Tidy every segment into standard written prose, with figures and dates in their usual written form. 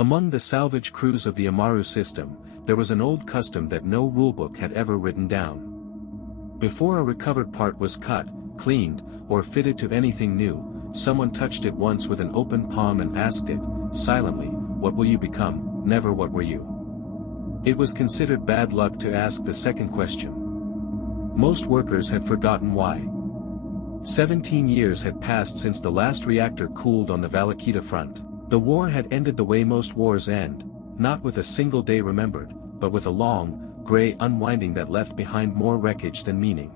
Among the salvage crews of the Amaru system, there was an old custom that no rulebook had ever written down. Before a recovered part was cut, cleaned, or fitted to anything new, someone touched it once with an open palm and asked it, silently, "What will you become?" Never "What were you?" It was considered bad luck to ask the second question. Most workers had forgotten why. 17 years had passed since the last reactor cooled on the Valakita front. The war had ended the way most wars end, not with a single day remembered, but with a long, gray unwinding that left behind more wreckage than meaning.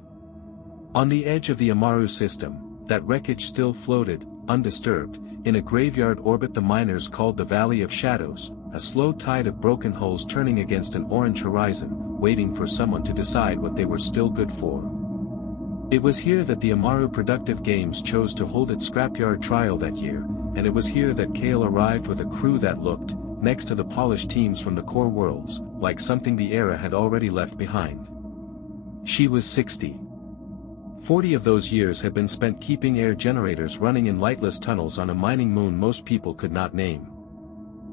On the edge of the Amaru system, that wreckage still floated, undisturbed, in a graveyard orbit the miners called the Valley of Shadows, a slow tide of broken hulls turning against an orange horizon, waiting for someone to decide what they were still good for. It was here that the Amaru Productive Games chose to hold its scrapyard trial that year, and it was here that Kael arrived with a crew that looked, next to the polished teams from the core worlds, like something the era had already left behind. She was 60. 40 of those years had been spent keeping air generators running in lightless tunnels on a mining moon most people could not name.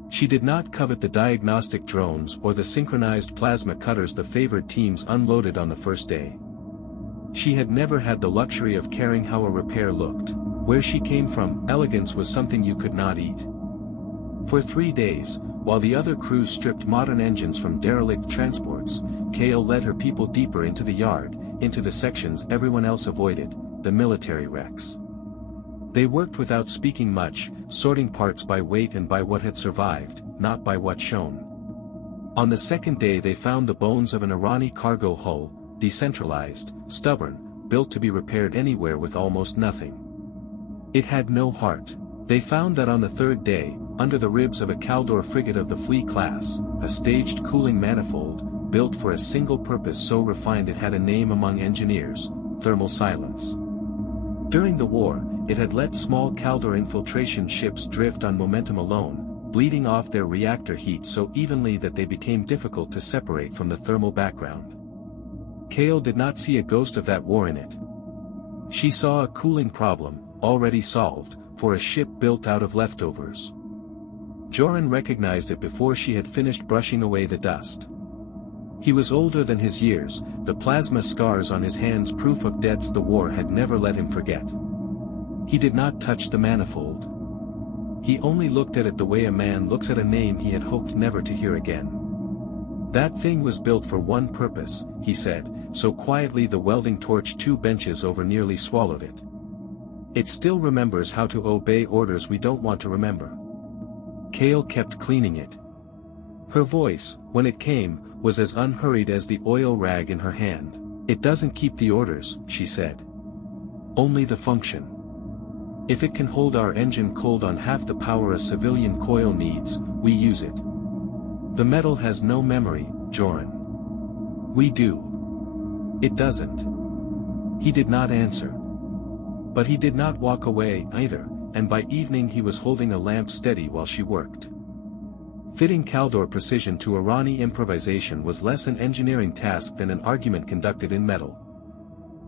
She did not covet the diagnostic drones or the synchronized plasma cutters the favored teams unloaded on the first day. She had never had the luxury of caring how a repair looked. Where she came from, elegance was something you could not eat. For 3 days, while the other crews stripped modern engines from derelict transports, Kael led her people deeper into the yard, into the sections everyone else avoided, the military wrecks. They worked without speaking much, sorting parts by weight and by what had survived, not by what shone. On the second day they found the bones of an Arani cargo hull, decentralized, stubborn, built to be repaired anywhere with almost nothing. It had no heart. They found that on the third day, under the ribs of a Kaldor frigate of the Flea class, a staged cooling manifold, built for a single purpose so refined it had a name among engineers, thermal silence. During the war, it had let small Kaldor infiltration ships drift on momentum alone, bleeding off their reactor heat so evenly that they became difficult to separate from the thermal background. Kael did not see a ghost of that war in it. She saw a cooling problem, already solved, for a ship built out of leftovers. Joran recognized it before she had finished brushing away the dust. He was older than his years, the plasma scars on his hands proof of debts the war had never let him forget. He did not touch the manifold. He only looked at it the way a man looks at a name he had hoped never to hear again. That thing was built for one purpose, he said, so quietly the welding torch 2 benches over nearly swallowed it. It still remembers how to obey orders we don't want to remember. Kael kept cleaning it. Her voice, when it came, was as unhurried as the oil rag in her hand. It doesn't keep the orders, she said. Only the function. If it can hold our engine cold on half the power a civilian coil needs, we use it. The metal has no memory, Joran. We do. It doesn't. He did not answer. But he did not walk away either, and by evening he was holding a lamp steady while she worked. Fitting Kaldor precision to Arani improvisation was less an engineering task than an argument conducted in metal.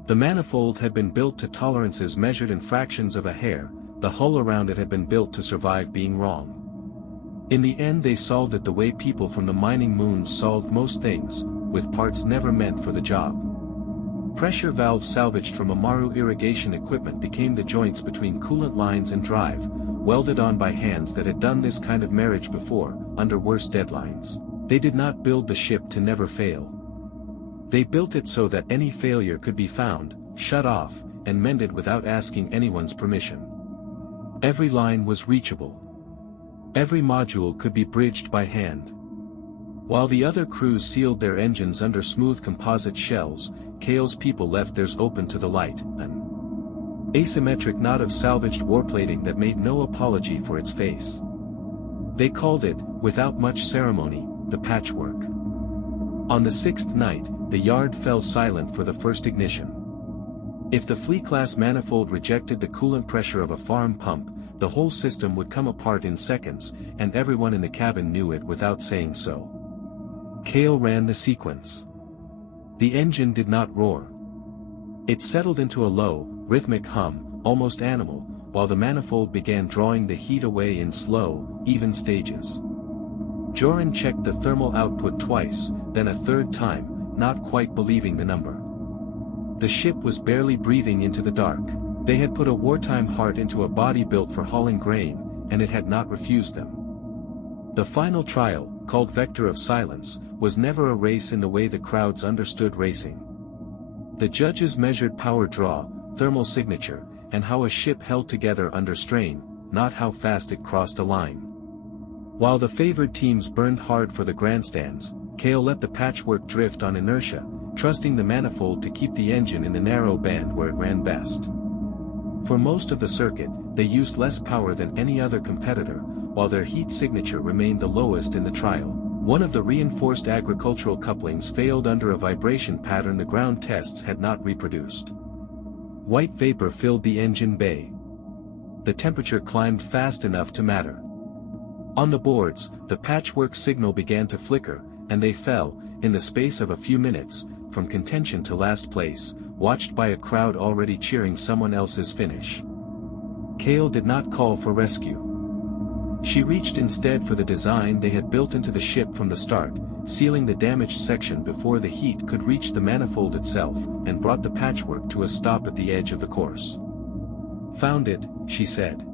The manifold had been built to tolerances measured in fractions of a hair, the hull around it had been built to survive being wrong. In the end they solved it the way people from the mining moons solved most things, with parts never meant for the job. Pressure valves salvaged from Amaru irrigation equipment became the joints between coolant lines and drive, welded on by hands that had done this kind of marriage before, under worse deadlines. They did not build the ship to never fail. They built it so that any failure could be found, shut off, and mended without asking anyone's permission. Every line was reachable. Every module could be bridged by hand. While the other crews sealed their engines under smooth composite shells, Kael's people left theirs open to the light, an asymmetric knot of salvaged warplating that made no apology for its face. They called it, without much ceremony, the patchwork. On the 6th night, the yard fell silent for the first ignition. If the Flea-class manifold rejected the coolant pressure of a farm pump, the whole system would come apart in seconds, and everyone in the cabin knew it without saying so. Kael ran the sequence. The engine did not roar. It settled into a low, rhythmic hum, almost animal, while the manifold began drawing the heat away in slow, even stages. Joran checked the thermal output twice, then a third time, not quite believing the number. The ship was barely breathing into the dark. They had put a wartime heart into a body built for hauling grain, and it had not refused them. The final trial, called Vector of Silence, was never a race in the way the crowds understood racing. The judges measured power draw, thermal signature, and how a ship held together under strain, not how fast it crossed a line. While the favored teams burned hard for the grandstands, Kael let the patchwork drift on inertia, trusting the manifold to keep the engine in the narrow band where it ran best. For most of the circuit, they used less power than any other competitor, while their heat signature remained the lowest in the trial. One of the reinforced agricultural couplings failed under a vibration pattern the ground tests had not reproduced. White vapor filled the engine bay. The temperature climbed fast enough to matter. On the boards, the patchwork signal began to flicker, and they fell, in the space of a few minutes, from contention to last place, watched by a crowd already cheering someone else's finish. Kael did not call for rescue. She reached instead for the design they had built into the ship from the start, sealing the damaged section before the heat could reach the manifold itself, and brought the patchwork to a stop at the edge of the course. "Found it," she said.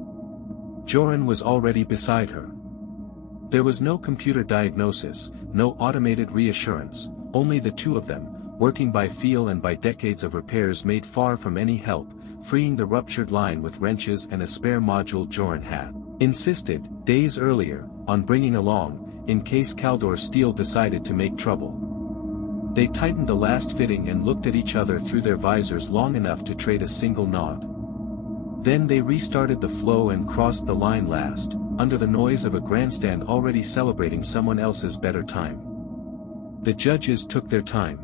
Joran was already beside her. There was no computer diagnosis, no automated reassurance, only the two of them, working by feel and by decades of repairs made far from any help, freeing the ruptured line with wrenches and a spare module Joran had insisted, days earlier, on bringing along, in case Kaldor steel decided to make trouble. They tightened the last fitting and looked at each other through their visors long enough to trade a single nod. Then they restarted the flow and crossed the line last, under the noise of a grandstand already celebrating someone else's better time. The judges took their time.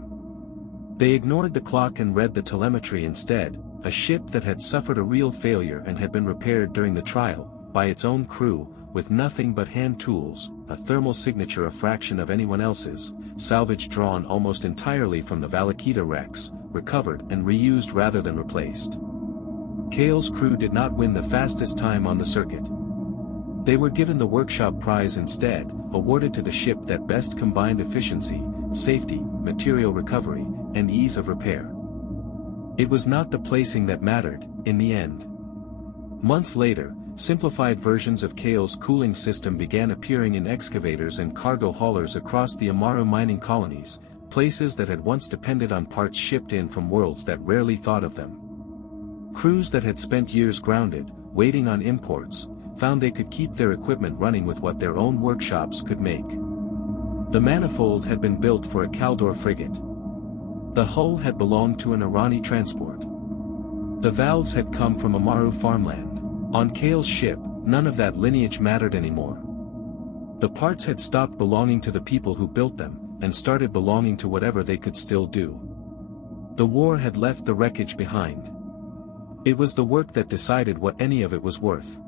They ignored the clock and read the telemetry instead, a ship that had suffered a real failure and had been repaired during the trial, by its own crew, with nothing but hand tools, a thermal signature a fraction of anyone else's, salvage drawn almost entirely from the Valakita wrecks, recovered and reused rather than replaced. Kael's crew did not win the fastest time on the circuit. They were given the workshop prize instead, awarded to the ship that best combined efficiency, safety, material recovery, and ease of repair. It was not the placing that mattered, in the end. Months later, simplified versions of Kael's cooling system began appearing in excavators and cargo haulers across the Amaru mining colonies, places that had once depended on parts shipped in from worlds that rarely thought of them. Crews that had spent years grounded, waiting on imports, found they could keep their equipment running with what their own workshops could make. The manifold had been built for a Kaldor frigate. The hull had belonged to an Arani transport. The valves had come from Amaru farmland. On Kael's ship, none of that lineage mattered anymore. The parts had stopped belonging to the people who built them, and started belonging to whatever they could still do. The war had left the wreckage behind. It was the work that decided what any of it was worth.